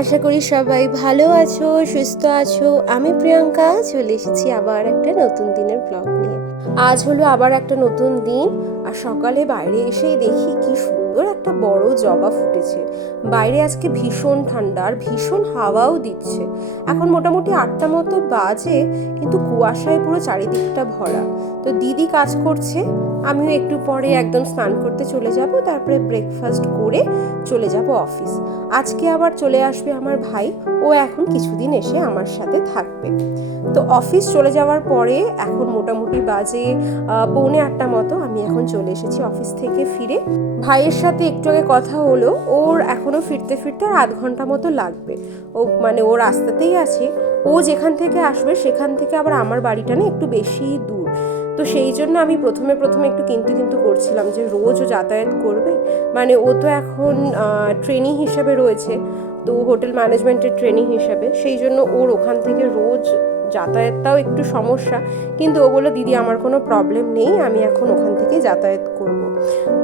আশা করি সবাই ভালো আছো, সুস্থ আছো। আমি প্রিয়াঙ্কা চলে এসেছি আবার একটা নতুন দিনের ব্লগ নিয়ে। আজ হলো আবার একটা নতুন দিন, আর সকালে বাইরে এসেই দেখি কি সুন্দর একটা বড় জবা ফুটেছে। বাইরে আজকে ভীষণ ঠান্ডা আর ভীষণ হাওয়াও দিচ্ছে। এখন মোটামুটি 8টা মতো বাজে, কিন্তু কুয়াশায় পুরো চারিদিকটা ভরা। তো দিদি কাজ করছে, আমিও একটু পরে একদম স্নান করতে চলে যাব, তারপরে ব্রেকফাস্ট করে চলে যাব অফিস। আজকে আবার চলে আসবে আমার ভাই, ও এখন কিছুদিন এসে আমার সাথে থাকবে। তো অফিস চলে যাওয়ার পরে এখন মোটামুটি বাজে 7:45 মতো, আমি এখন চলে এসেছি অফিস থেকে ফিরে। ভাইয়ের সাথে একটু আগে কথা হলো, ওর এখনও ফিরতে ফিরতে আর 0.5 ঘন্টা মতো লাগবে। ও রাস্তাতেই আছে। ও যেখান থেকে আসবে সেখান থেকে আবার আমার বাড়িটা না একটু বেশি দূর। তো সেই জন্য আমি প্রথমে একটু কিন্তু করছিলাম যে রোজও যাতায়াত করবে, মানে ও তো এখন ট্রেনিং হিসাবে রয়েছে, তো হোটেল ম্যানেজমেন্টের ট্রেনিং হিসাবে, সেই জন্য ওর ওখান থেকে রোজ যাতায়াতটাও একটু সমস্যা। কিন্তু ও বললো দিদি আমার কোনো প্রবলেম নেই, আমি এখন ওখান থেকে যাতায়াত করব।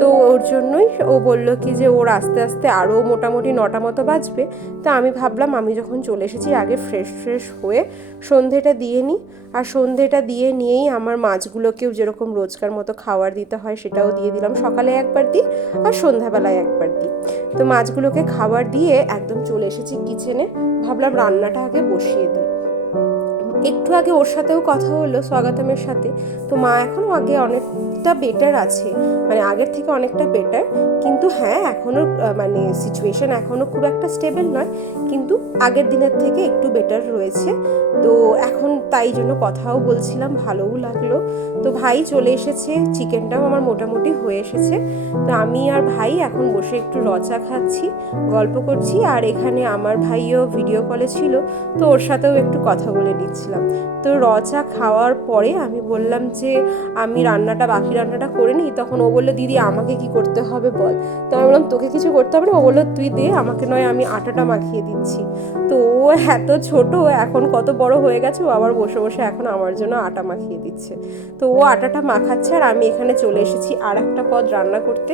তো ওর জন্যই ও বলল কি যে ওর আস্তে আস্তে আরও মোটামুটি 9টা মতো বাজবে। তো আমি ভাবলাম আমি যখন চলে এসেছি আগে ফ্রেশ হয়ে সন্ধেটা দিয়ে নিই। আর সন্ধেটা দিয়ে নিয়েই আমার মাছগুলোকেও যেরকম রোজকার মতো খাবার দিতে হয় সেটাও দিয়ে দিলাম। সকালে একবার দিই আর সন্ধ্যাবেলায় একবার দিই। তো মাছগুলোকে খাবার দিয়ে একদম চলে এসেছি কিচেনে। ভাবলাম রান্নাটা আগে বসিয়ে দিই। একটু আগে ওর সাথেও কথা হলো, স্বাগতমের সাথে। তো মা এখনও আগে অনেকটা বেটার আছে, মানে আগের থেকে অনেকটা বেটার। কিন্তু হ্যাঁ, এখনও মানে সিচুয়েশন এখনও খুব একটা স্টেবল নয়, কিন্তু আগের দিনের থেকে একটু বেটার রয়েছে। তো এখন তাই জন্য কথাও বলছিলাম, ভালোও লাগলো। তো ভাই চলে এসেছে, চিকেনটাও আমার মোটামুটি হয়ে এসেছে। তো আমি আর ভাই এখন বসে একটু রচা খাচ্ছি, গল্প করছি। আর এখানে আমার ভাইও ভিডিও কলে ছিল, তো ওর সাথেও একটু কথা বলে নিচ্ছিলাম। তো রচা খাওয়ার পরে আমি বললাম যে আমি বাকি রান্নাটা করে নিই। তখন ও বললো দিদি আমাকে কি করতে হবে বল। তো আমি বললাম তোকে কিছু করতে হবে না। ও বললো তুই দে আমাকে, নয় আমি আটাটা মাখিয়ে দিচ্ছি। তো ও এত ছোট, এখন কত বড় হয়ে গেছে, ও আবার বসে বসে এখন আমার জন্য আটা মাখিয়ে দিচ্ছে। তো ও আটাটা মাখাচ্ছে আর আমি এখানে চলে এসেছি আর একটা পদ রান্না করতে।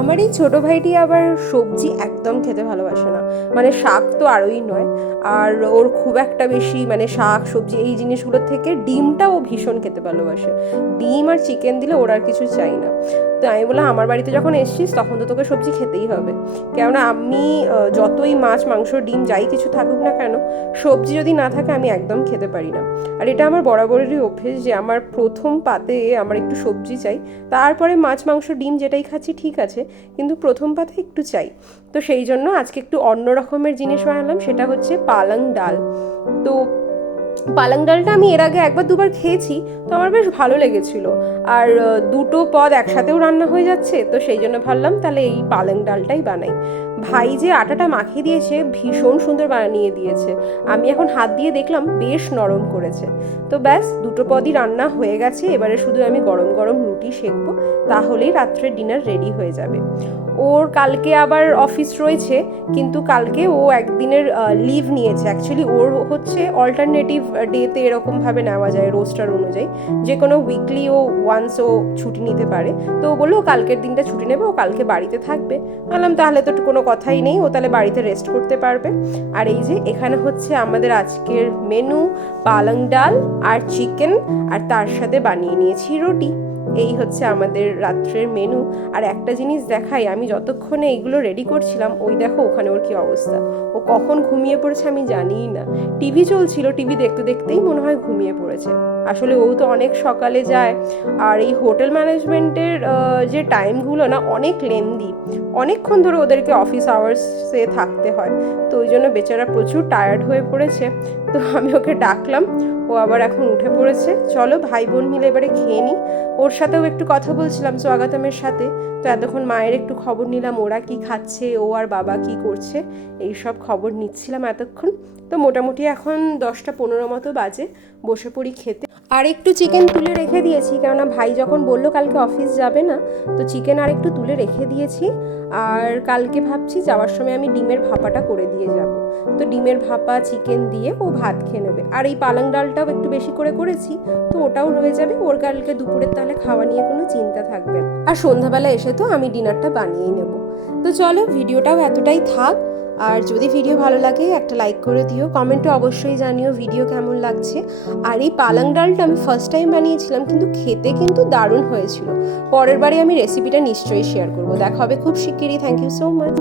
আমার এই ছোটো ভাইটি আবার সবজি একদম খেতে ভালোবাসে না, মানে শাক তো আরোই নয়। আর ওর খুব একটা বেশি মানে শাক সবজি এই জিনিসগুলোর থেকে ডিমটা ও ভীষণ খেতে ভালোবাসে। ডিম আর চিকেন দিলে ওর আর কিছু চাই না। তো আমি বললাম আমার বাড়িতে যখন এসছিস তখন তো তোকে সবজি খেতেই হবে, কেননা আমি যতই মাছ মাংস ডিম যাই কিছু থাকুক না কেন, সবজি যদি না থাকে আমি একদম খেতে পারি না। আর এটা আমার বরাবরেরই অভ্যেস যে আমার প্রথম পাতে আমার একটু সবজি চাই, তারপরে মাছ মাংস ডিম যেটাই খাচ্ছি ঠিক আছে, কিন্তু প্রথম পাতে একটু চাই। তো সেই জন্য আজকে একটু অন্য রকমের জিনিস বানালাম, সেটা হচ্ছে পালং ডাল। তো পালং ডালটা আমি এর আগে একবার দুবার খেয়েছি, তো আমার বেশ ভালো লেগেছিল। আর দুটো পদ একসাথেও রান্না হয়ে যাচ্ছে, তো সেই জন্য ভাবলাম তাহলে এই পালং ডালটাই বানাই। ভাই যে আটাটা মাখিয়ে দিয়েছে ভীষণ সুন্দর বানিয়ে দিয়েছে, আমি এখন হাত দিয়ে দেখলাম বেশ নরম করেছে। তো ব্যাস দুটো পদই রান্না হয়ে গেছে, এবারে শুধু আমি গরম গরম রুটি সেঁকবো, তাহলেই রাত্রের ডিনার রেডি হয়ে যাবে। ওর কালকে আবার অফিস রয়েছে, কিন্তু কালকে ও একদিনের লিভ নিয়েছে। অ্যাকচুয়ালি ওর হচ্ছে অল্টারনেটিভ ডেতে এরকমভাবে নেওয়া যায় রোস্টার অনুযায়ী, যে কোনো উইকলি ও ওয়ান্স ও ছুটি নিতে পারে। তো ও বললো ও কালকের দিনটা ছুটি নেবে, ও কালকে বাড়িতে থাকবে। বললাম তাহলে তো কোনো কথাই নেই, ও তাহলে বাড়িতে রেস্ট করতে পারবে। আর এই যে এখানে হচ্ছে আমাদের আজকের মেনু, পালং ডাল আর চিকেন, আর তার সাথে বানিয়ে নিয়েছি রুটি। এই হচ্ছে আমাদের রাত্রের মেনু। আর একটা জিনিস দেখাই, আমি যতক্ষণে এইগুলো রেডি করছিলাম ওই দেখো ওখানে ওর কি অবস্থা, ও কখন ঘুমিয়ে পড়েছে আমি জানিই না। টিভি চলছিল, টিভি দেখতে দেখতেই মনে হয় ঘুমিয়ে পড়েছে। আসলে ও তো অনেক সকালে যায়, আর এই হোটেল ম্যানেজমেন্টের যে টাইমগুলো না অনেক লেন্দি, অনেকক্ষণ ধরে ওদেরকে অফিস আওয়ার্সে থাকতে হয়। তো ওই জন্য বেচারা প্রচুর টায়ার্ড হয়ে পড়েছে। তো আমি ওকে ডাকলাম, ও আবার এখন উঠে পড়েছে। চলো ভাই বোন মিলে এবারে খেয়ে নিই। ওর সাথেও একটু কথা বলছিলাম স্বাগতমের সাথে। তো এতক্ষণ মায়ের একটু খবর নিলাম, ওরা কি খাচ্ছে, ও আর বাবা কি করছে, এই সব খবর নিচ্ছিলাম এতক্ষণ। তো মোটামুটি এখন 10টা 15 মতো বাজে, বসে পড়ি খেতে। আর একটু চিকেন তুলে রেখে দিয়েছি, কেননা ভাই যখন বললো কালকে অফিস যাবে না, তো চিকেন আর একটু তুলে রেখে দিয়েছি। আর কালকে ভাবছি যাওয়ার সময় আমি ডিমের ভাপাটা করে দিয়ে যাব। তো ডিমের ভাপা চিকেন দিয়ে ও ভাত খেয়ে নেবে। আর এই পালং ডালটাও একটু বেশি করে করেছি, তো ওটাও রয়ে যাবে। ওর কালকে দুপুরের তাহলে খাওয়া নিয়ে কোনো চিন্তা থাকবে না। আর সন্ধ্যাবেলা এসে তো আমি ডিনারটা বানিয়েই নেব। তো চলো ভিডিওটাও এতটাই থাক। আর যদি ভিডিও ভালো লাগে একটা লাইক করে দিও, কমেন্টে অবশ্যই জানিও ভিডিও কেমন লাগছে। আর এই পালং ডালটা আমি ফার্স্ট টাইম বানিয়েছিলাম, কিন্তু খেতে কিন্তু দারুণ হয়েছিল। পরের বারে আমি রেসিপিটা নিশ্চয়ই শেয়ার করবো। দেখা হবে খুব শিগগিরই। Thank you so much.